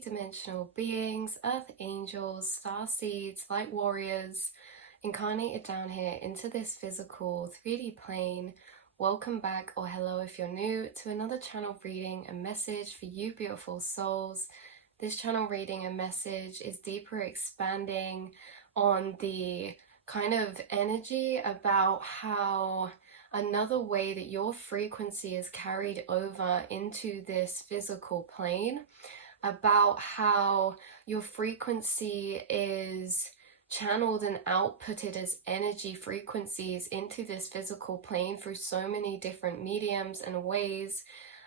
multi-dimensional beings, earth angels, star seeds, light warriors, incarnated down here into this physical 3D plane. Welcome back, or hello if you're new, to another channel reading and message for you beautiful souls. This channel reading and message is deeper expanding on the kind of energy about how another way that your frequency is carried over into this physical plane, about how your frequency is channeled and outputted as energy frequencies into this physical plane through so many different mediums and ways.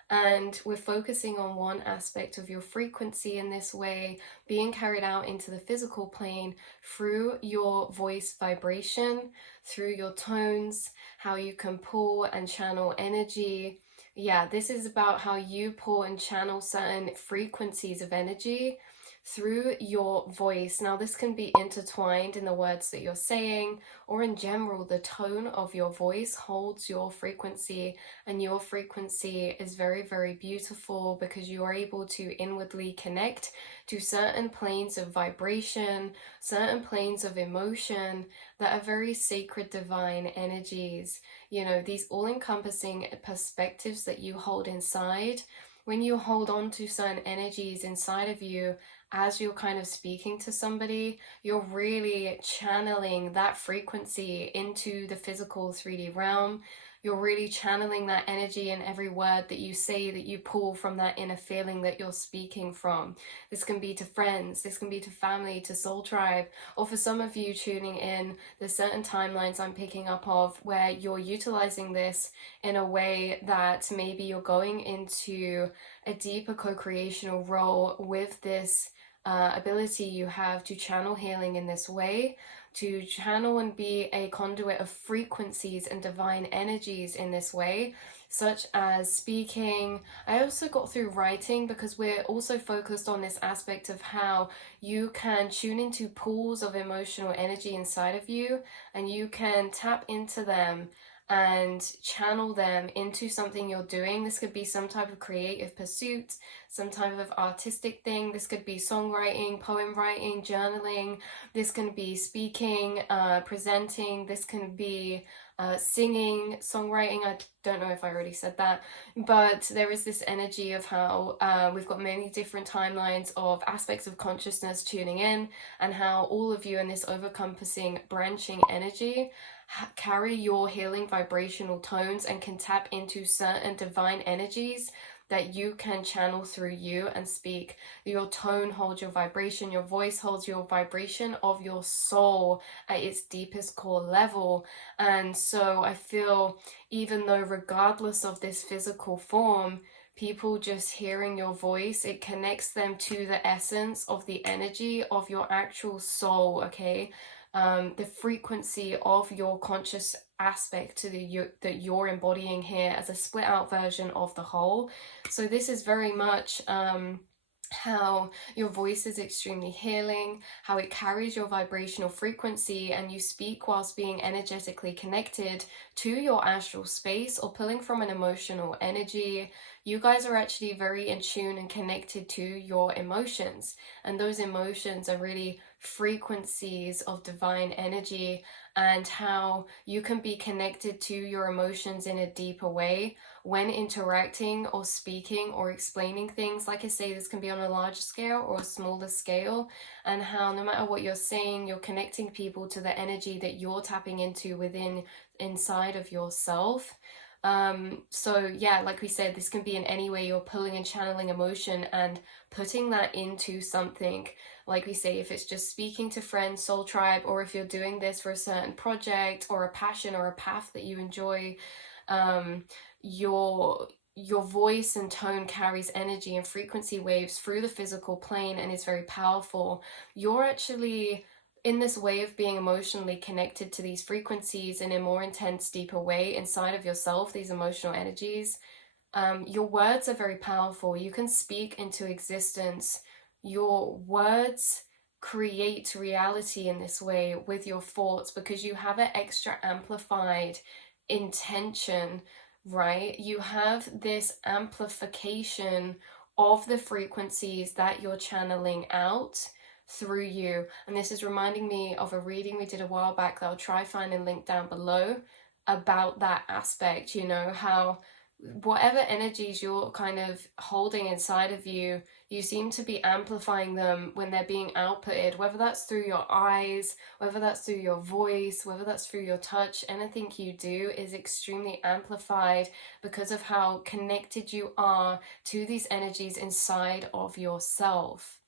And we're focusing on one aspect of your frequency in this way being carried out into the physical plane through your voice vibration, through your tones, how you can pull and channel energy. Yeah, this is about how you pull and channel certain frequencies of energy through your voice. Now, this can be intertwined in the words that you're saying, or in general, the tone of your voice holds your frequency, and your frequency is very, very beautiful because you are able to inwardly connect to certain planes of vibration, certain planes of emotion that are very sacred, divine energies. You know, these all-encompassing perspectives that you hold inside. When you hold on to certain energies inside of you as you're kind of speaking to somebody, you're really channeling that frequency into the physical 3D realm. You're really channeling that energy in every word that you say, that you pull from that inner feeling that you're speaking from. This can be to friends, this can be to family, to soul tribe, or for some of you tuning in, there's certain timelines I'm picking up of where you're utilizing this in a way that maybe you're going into a deeper co-creational role with this ability you have to channel healing in this way, to channel and be a conduit of frequencies and divine energies in this way, such as speaking. I also got through writing because we're also focused on this aspect of how you can tune into pools of emotional energy inside of you, and you can tap into them and channel them into something you're doing. This could be some type of creative pursuit, some type of artistic thing. This could be songwriting, poem writing, journaling. This can be speaking, presenting. This can be singing, songwriting. I don't know if I already said that, but there is this energy of how we've got many different timelines of aspects of consciousness tuning in, and how all of you in this overcompassing branching energy carry your healing vibrational tones and can tap into certain divine energies that you can channel through you and speak. Your tone holds your vibration, your voice holds your vibration of your soul at its deepest core level. And so I feel, even though regardless of this physical form, people just hearing your voice, it connects them to the essence of the energy of your actual soul, okay? The frequency of your conscious aspect to that you're embodying here as a split out version of the whole. So this is very much how your voice is extremely healing, how it carries your vibrational frequency, and you speak whilst being energetically connected to your astral space or pulling from an emotional energy. You guys are actually very in tune and connected to your emotions, and those emotions are really frequencies of divine energy, and how you can be connected to your emotions in a deeper way when interacting or speaking or explaining things. Like I say, this can be on a larger scale or a smaller scale, and how no matter what you're saying, you're connecting people to the energy that you're tapping into inside of yourself. So yeah, like we said, this can be in any way you're pulling and channeling emotion and putting that into something. Like we say, if it's just speaking to friends, soul tribe, or if you're doing this for a certain project or a passion or a path that you enjoy, your voice and tone carries energy and frequency waves through the physical plane and is very powerful. You're actually in this way of being emotionally connected to these frequencies in a more intense, deeper way inside of yourself, these emotional energies. Your words are very powerful. You can speak into existence. Your words create reality in this way with your thoughts because you have an extra amplified intention, right? You have this amplification of the frequencies that you're channeling out through you. And this is reminding me of a reading we did a while back that I'll try find and link down below about that aspect, you know, how whatever energies you're kind of holding inside of you, you seem to be amplifying them when they're being outputted, whether that's through your eyes, whether that's through your voice, whether that's through your touch. Anything you do is extremely amplified because of how connected you are to these energies inside of yourself.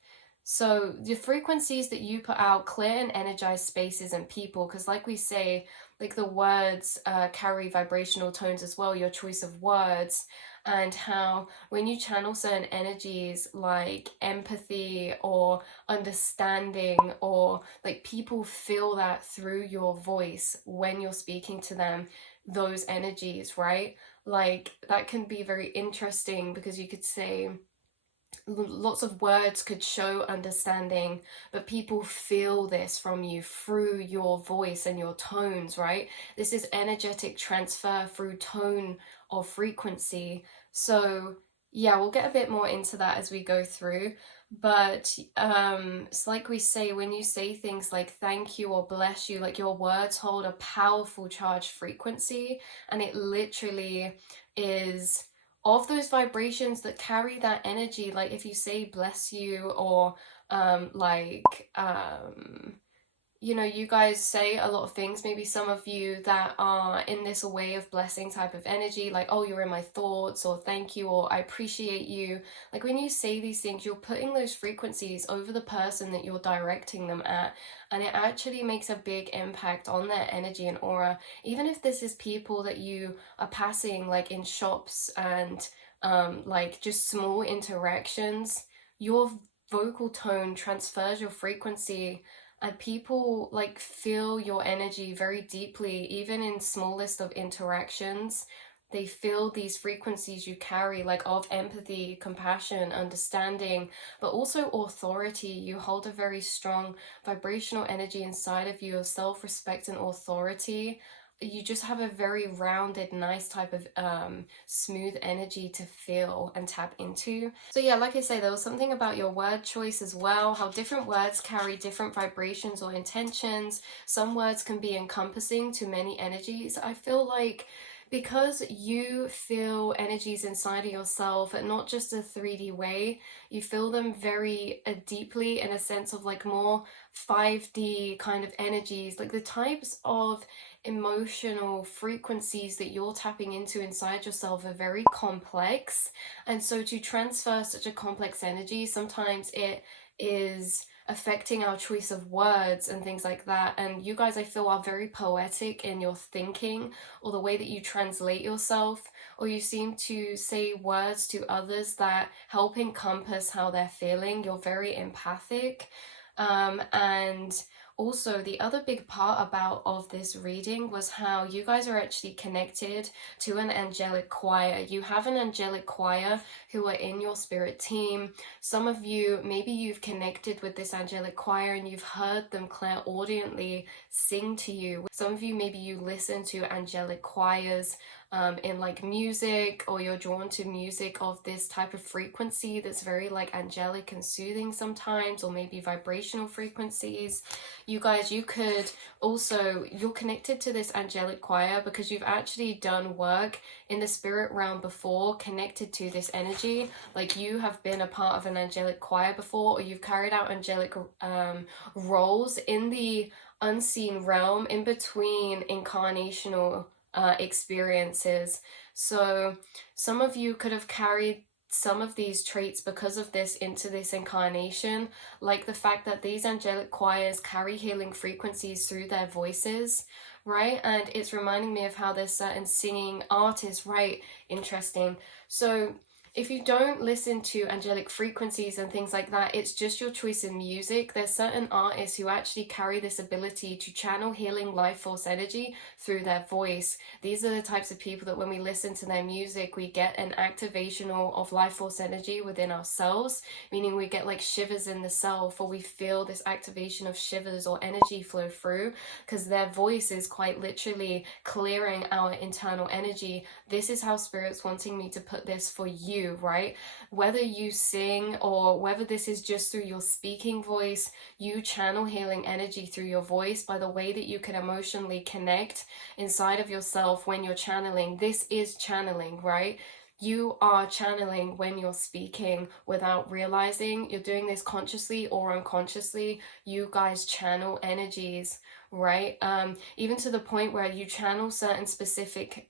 So the frequencies that you put out clear and energize spaces and people, because like we say, like the words carry vibrational tones as well, your choice of words, and how when you channel certain energies like empathy or understanding, or like people feel that through your voice when you're speaking to them, those energies, right? Like that can be very interesting because you could say lots of words could show understanding, but people feel this from you through your voice and your tones, right? This is energetic transfer through tone or frequency. So yeah, we'll get a bit more into that as we go through, but it's like we say, when you say things like thank you or bless you, like your words hold a powerful charged frequency, and it literally is of those vibrations that carry that energy. Like if you say bless you, or you know, you guys say a lot of things, maybe some of you that are in this way of blessing type of energy, like, oh, you're in my thoughts, or thank you, or I appreciate you. Like when you say these things, you're putting those frequencies over the person that you're directing them at, and it actually makes a big impact on their energy and aura. Even if this is people that you are passing like in shops and like just small interactions, your vocal tone transfers your frequency, and people like feel your energy very deeply. Even in smallest of interactions, they feel these frequencies you carry, like of empathy, compassion, understanding, but also authority. You hold a very strong vibrational energy inside of you of self-respect and authority. You just have a very rounded, nice type of smooth energy to feel and tap into. So yeah, like I say, there was something about your word choice as well, how different words carry different vibrations or intentions. Some words can be encompassing to many energies. I feel like because you feel energies inside of yourself, and not just a 3D way, you feel them very deeply in a sense of like more 5D kind of energies, like the types of emotional frequencies that you're tapping into inside yourself are very complex. And so to transfer such a complex energy, sometimes it is affecting our choice of words and things like that. And you guys, I feel, are very poetic in your thinking, or the way that you translate yourself, or you seem to say words to others that help encompass how they're feeling. You're very empathic. And also, the other big part of this reading was how you guys are actually connected to an angelic choir. You have an angelic choir who are in your spirit team. Some of you, maybe you've connected with this angelic choir and you've heard them clairaudiently sing to you. Some of you, maybe you listen to angelic choirs in like music, or you're drawn to music of this type of frequency that's very like angelic and soothing sometimes, or maybe vibrational frequencies. You guys, you could also, you're connected to this angelic choir because you've actually done work in the spirit realm before, connected to this energy. Like you have been a part of an angelic choir before, or you've carried out angelic roles in the unseen realm in between incarnational experiences. So some of you could have carried some of these traits because of this into this incarnation, like the fact that these angelic choirs carry healing frequencies through their voices, right? And it's reminding me of how there's certain singing artists, right? Interesting. So if you don't listen to angelic frequencies and things like that, it's just your choice in music. There's certain artists who actually carry this ability to channel healing life force energy through their voice. These are the types of people that when we listen to their music, we get an activation of life force energy within ourselves, meaning we get like shivers in the self, or we feel this activation of shivers or energy flow through, because their voice is quite literally clearing our internal energy. This is how Spirit's wanting me to put this for you. do, right? Whether you sing or whether this is just through your speaking voice, you channel healing energy through your voice by the way that you can emotionally connect inside of yourself when you're channeling. This is channeling, right? You are channeling when you're speaking without realizing. You're doing this consciously or unconsciously. You guys channel energies, right? Even to the point where you channel certain specific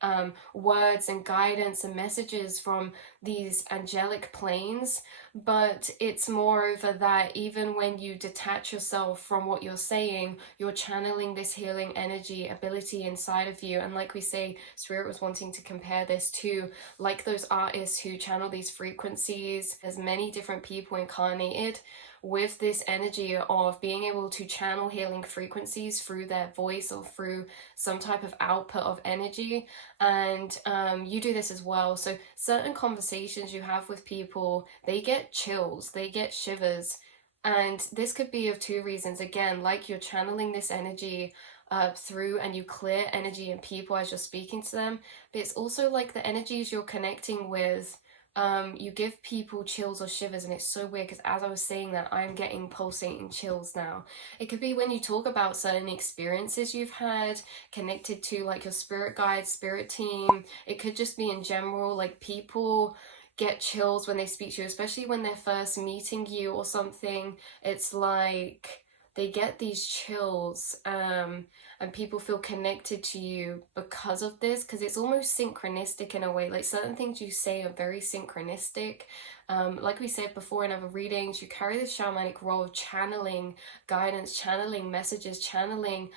words and guidance and messages from these angelic planes, but it's moreover that even when you detach yourself from what you're saying, you're channeling this healing energy ability inside of you. And like we say, Spirit was wanting to compare this to like those artists who channel these frequencies. There's many different people incarnated with this energy of being able to channel healing frequencies through their voice or through some type of output of energy. And you do this as well. So certain conversations you have with people, they get chills, they get shivers. And this could be of two reasons. Again, like you're channeling this energy through, and you clear energy in people as you're speaking to them. But it's also like the energies you're connecting with, you give people chills or shivers. And it's so weird because as I was saying that, I'm getting pulsating chills now. It could be when you talk about certain experiences you've had connected to like your spirit guide, spirit team. It could just be in general, like people get chills when they speak to you, especially when they're first meeting you or something. It's like they get these chills, and people feel connected to you because of this, because it's almost synchronistic in a way. Like certain things you say are very synchronistic. Like we said before in other readings, you carry this shamanic role of channeling guidance, channeling messages, channeling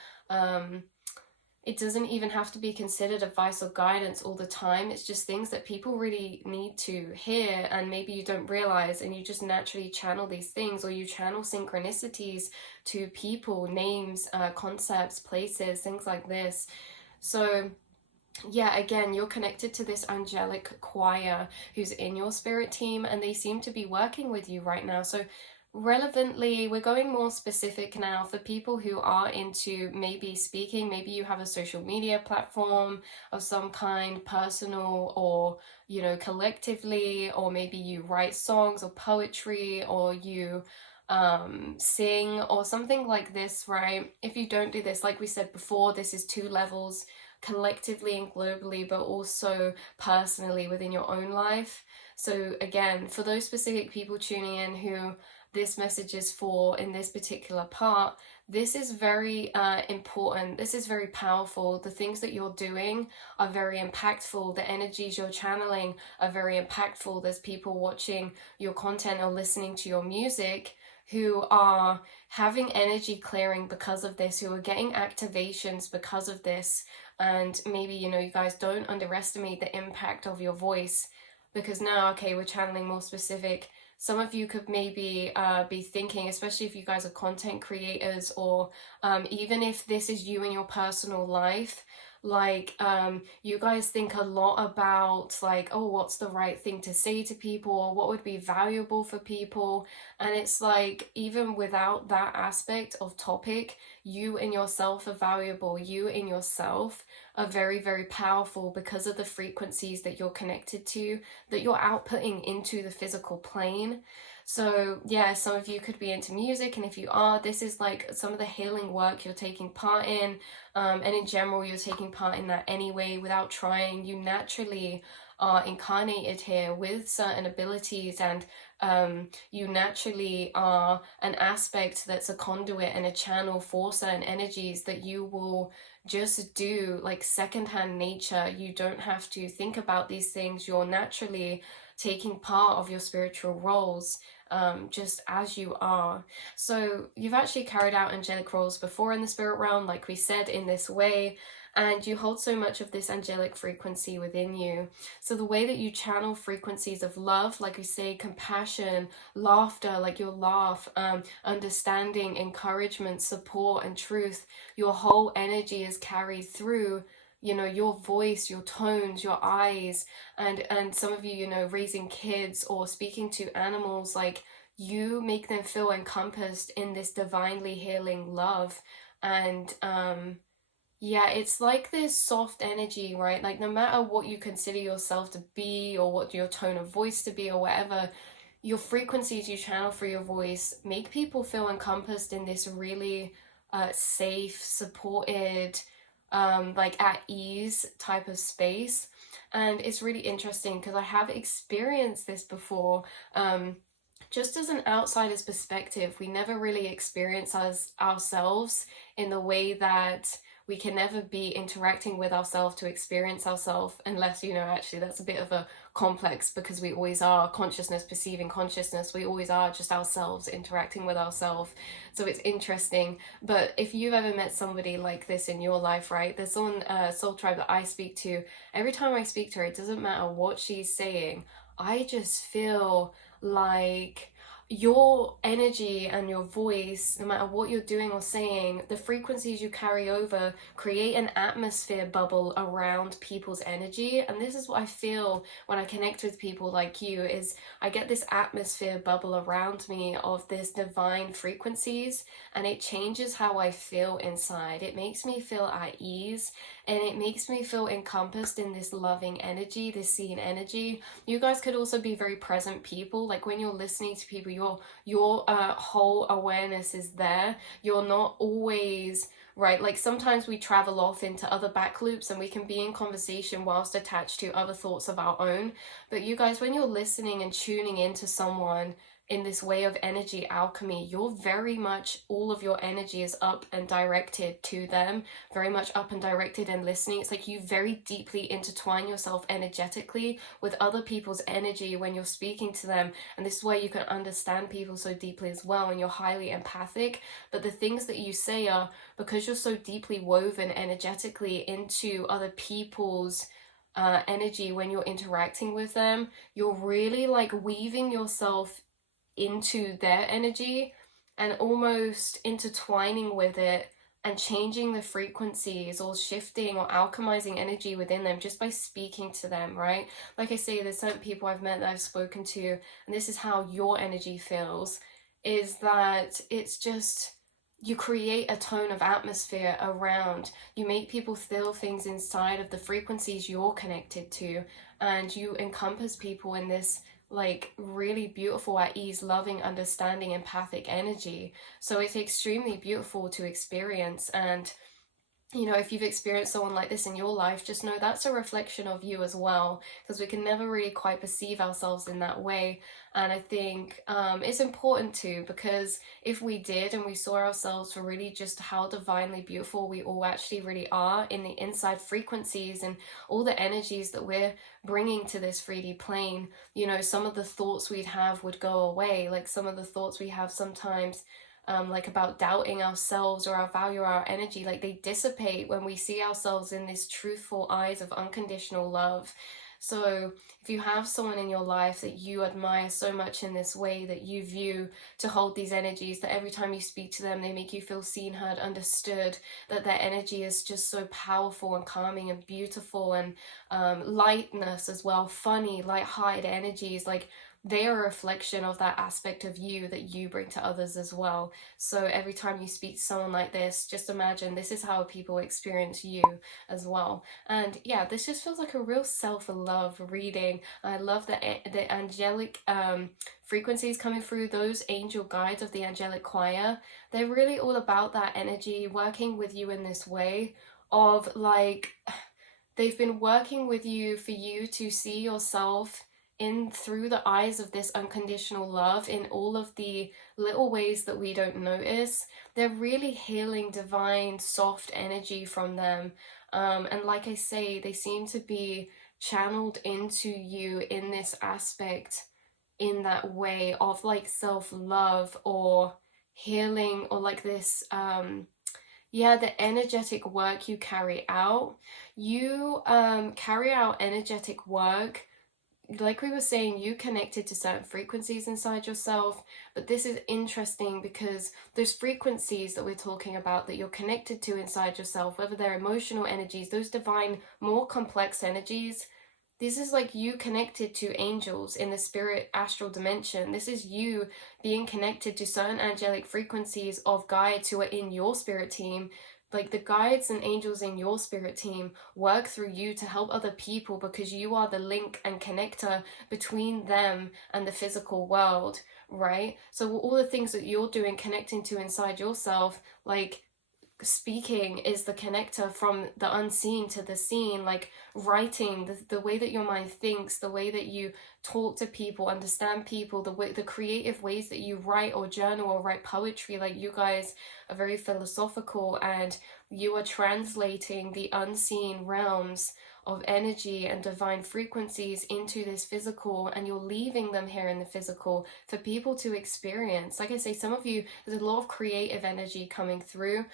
it doesn't even have to be considered advice or guidance all the time. It's just things that people really need to hear, and maybe you don't realize, and you just naturally channel these things, or you channel synchronicities to people, names, concepts, places, things like this. So yeah, again, you're connected to this angelic choir who's in your spirit team, and they seem to be working with you right now. So relevantly, we're going more specific now for people who are into maybe speaking. Maybe you have a social media platform of some kind, personal or, you know, collectively, or maybe you write songs or poetry, or you sing or something like this, right? If you don't do this, like we said before, this is two levels, collectively and globally, but also personally within your own life. So again, for those specific people tuning in who this message is for in this particular part, this is very important. This is very powerful. The things that you're doing are very impactful. The energies you're channeling are very impactful. There's people watching your content or listening to your music who are having energy clearing because of this, who are getting activations because of this. And maybe, you know, you guys don't underestimate the impact of your voice, because now, okay, we're channeling more specific. Some of you could maybe be thinking, especially if you guys are content creators, or even if this is you in your personal life, like you guys think a lot about like, oh, what's the right thing to say to people, or what would be valuable for people. And it's like, even without that aspect of topic, you in yourself are valuable. You in yourself are very, very powerful because of the frequencies that you're connected to, that you're outputting into the physical plane. So yeah, some of you could be into music, and if you are, this is like some of the healing work you're taking part in, and in general you're taking part in that anyway without trying. You naturally are incarnated here with certain abilities, and you naturally are an aspect that's a conduit and a channel for certain energies that you will just do like secondhand nature. You don't have to think about these things. You're naturally taking part of your spiritual roles, just as you are. So you've actually carried out angelic roles before in the spirit realm, like we said, in this way, and you hold so much of this angelic frequency within you. So the way that you channel frequencies of love, like we say, compassion, laughter, like your laugh, understanding, encouragement, support, and truth, your whole energy is carried through, you know, your voice, your tones, your eyes, and some of you, you know, raising kids or speaking to animals, like you make them feel encompassed in this divinely healing love. And Yeah, it's like this soft energy, right? Like no matter what you consider yourself to be or what your tone of voice to be or whatever, your frequencies you channel through your voice make people feel encompassed in this really safe, supported, like at ease type of space. And it's really interesting because I have experienced this before. Just as an outsider's perspective, we never really experience ourselves in the way that we can never be interacting with ourselves to experience ourselves unless, actually that's a bit of a complex because we always are consciousness perceiving consciousness. We always are just ourselves interacting with ourselves. So it's interesting. But if you've ever met somebody like this in your life, right? There's someone, soul tribe that I speak to. Every time I speak to her, it doesn't matter what she's saying. I just feel like your energy and your voice, no matter what you're doing or saying, the frequencies you carry over create an atmosphere bubble around people's energy. And this is what I feel when I connect with people like you, is I get this atmosphere bubble around me of this divine frequencies, and it changes how I feel inside. It makes me feel at ease, and it makes me feel encompassed in this loving energy, this seen energy. You guys could also be very present people. Like when you're listening to people, your whole awareness is there. You're not always right. Like sometimes we travel off into other back loops and we can be in conversation whilst attached to other thoughts of our own. But you guys, when you're listening and tuning into someone in this way of energy alchemy, you're very much, all of your energy is up and directed to them, very much up and directed and listening. It's like you very deeply intertwine yourself energetically with other people's energy when you're speaking to them. And this is where you can understand people so deeply as well, and you're highly empathic. But the things that you say are because you're so deeply woven energetically into other people's energy when you're interacting with them, you're really like weaving yourself into their energy and almost intertwining with it and changing the frequencies or shifting or alchemizing energy within them just by speaking to them, right? Like I say, there's certain people I've met that I've spoken to, and this is how your energy feels, is that it's just, you create a tone of atmosphere around, you make people feel things inside of the frequencies you're connected to, and you encompass people in this like really beautiful, at ease, loving, understanding, empathic energy. So it's extremely beautiful to experience. And if you've experienced someone like this in your life, just know that's a reflection of you as well, because we can never really quite perceive ourselves in that way. And I think it's important to, because if we did and we saw ourselves for really just how divinely beautiful we all actually really are in the inside frequencies and all the energies that we're bringing to this 3D plane, some of the thoughts we'd have would go away. Like some of the thoughts we have sometimes, like about doubting ourselves or our value or our energy, like they dissipate when we see ourselves in this truthful eyes of unconditional love. So if you have someone in your life that you admire so much in this way, that you view to hold these energies, that every time you speak to them they make you feel seen, heard, understood, that their energy is just so powerful and calming and beautiful, and lightness as well, funny, light-hearted energies, like they are a reflection of that aspect of you that you bring to others as well. So every time you speak to someone like this, just imagine this is how people experience you as well. And yeah, this just feels like a real self-love reading. I love the angelic frequencies coming through, those angel guides of the angelic choir. They're really all about that energy working with you in this way of like, they've been working with you for you to see yourself in through the eyes of this unconditional love in all of the little ways that we don't notice. They're really healing, divine, soft energy from them. And like I say, they seem to be channeled into you in this aspect, in that way of like self-love or healing, or like this the energetic work you carry out. You carry out energetic work, like we were saying, you connected to certain frequencies inside yourself. But this is interesting because those frequencies that we're talking about that you're connected to inside yourself, whether they're emotional energies, those divine, more complex energies, this is like you connected to angels in the spirit astral dimension. This is you being connected to certain angelic frequencies of guides who are in your spirit team, like the guides and angels in your spirit team work through you to help other people, because you are the link and connector between them and the physical world, right? So all the things that you're doing, connecting to inside yourself, like speaking is the connector from the unseen to the seen. Like writing, the way that your mind thinks, the way that you talk to people, understand people, the creative ways that you write or journal or write poetry. Like you guys are very philosophical, and you are translating the unseen realms of energy and divine frequencies into this physical, and you're leaving them here in the physical for people to experience. Like I say, some of you, there's a lot of creative energy coming through.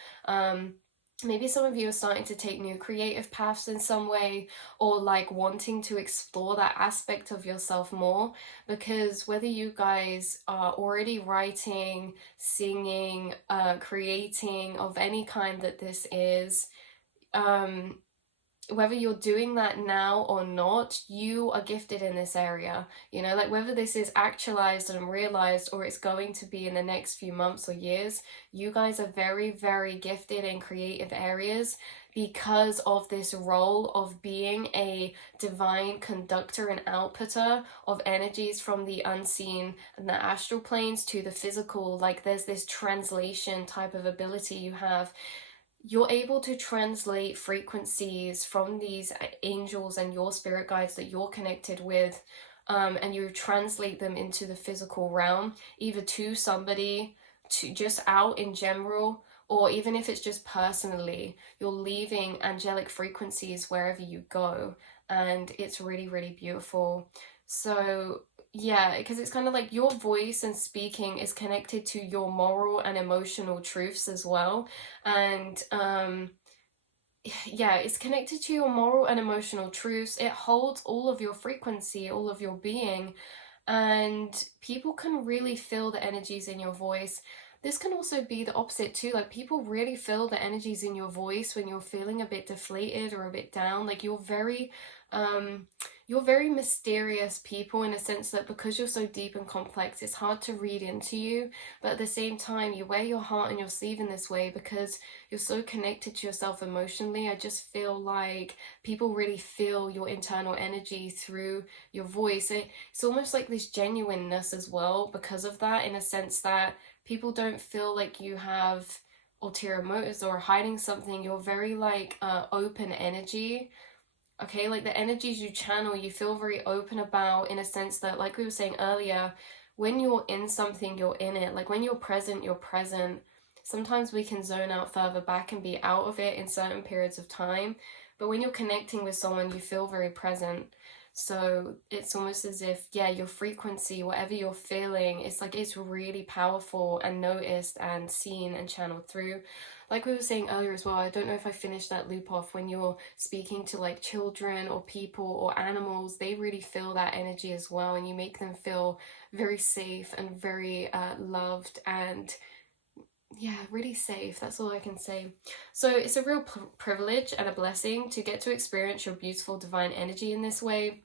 Maybe some of you are starting to take new creative paths in some way, or like wanting to explore that aspect of yourself more, because whether you guys are already writing, singing, creating of any kind that this is, whether you're doing that now or not, you are gifted in this area. You know, like whether this is actualized and realized or it's going to be in the next few months or years, you guys are very, very gifted in creative areas because of this role of being a divine conductor and outputter of energies from the unseen and the astral planes to the physical. Like there's this translation type of ability you have. You're able to translate frequencies from these angels and your spirit guides that you're connected with, and you translate them into the physical realm, either to somebody, to just out in general, or even if it's just personally, you're leaving angelic frequencies wherever you go, and it's really, really beautiful. So yeah, because it's kind of like your voice and speaking is connected to your moral and emotional truths as well. And yeah, it's connected to your moral and emotional truths. It holds all of your frequency, all of your being, and people can really feel the energies in your voice. This can also be the opposite too. Like people really feel the energies in your voice when you're feeling a bit deflated or a bit down. Like you're very mysterious people, in a sense that because you're so deep and complex, it's hard to read into you. But at the same time, you wear your heart on your sleeve in this way because you're so connected to yourself emotionally. I just feel like people really feel your internal energy through your voice. It's almost like this genuineness as well because of that, in a sense that people don't feel like you have ulterior motives or hiding something. You're very like open energy. Okay, like the energies you channel, you feel very open about, in a sense that, like we were saying earlier, when you're in something, you're in it. Like when you're present, you're present. Sometimes we can zone out further back and be out of it in certain periods of time. But when you're connecting with someone, you feel very present. So it's almost as if, yeah, your frequency, whatever you're feeling, it's like it's really powerful and noticed and seen and channeled through. Like we were saying earlier as well, I don't know if I finished that loop off, when you're speaking to like children or people or animals, they really feel that energy as well, and you make them feel very safe and very loved and yeah, really safe. That's all I can say. So it's a real privilege and a blessing to get to experience your beautiful divine energy in this way.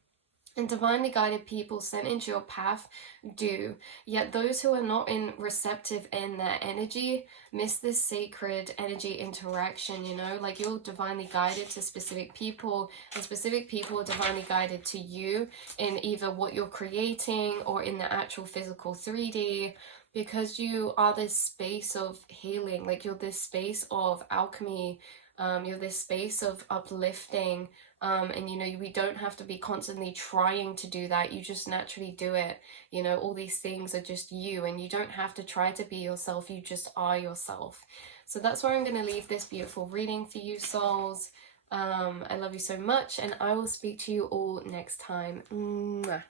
And divinely guided people sent into your path do. Yet those who are not in receptive in their energy miss this sacred energy interaction, you know? Like you're divinely guided to specific people, and specific people are divinely guided to you in either what you're creating or in the actual physical 3D, because you are this space of healing. Like you're this space of alchemy, you're this space of uplifting, and you know, we don't have to be constantly trying to do that. You just naturally do it. You know, all these things are just you, and you don't have to try to be yourself. You just are yourself. So that's where I'm going to leave this beautiful reading for you souls. I love you so much, and I will speak to you all next time. Mwah.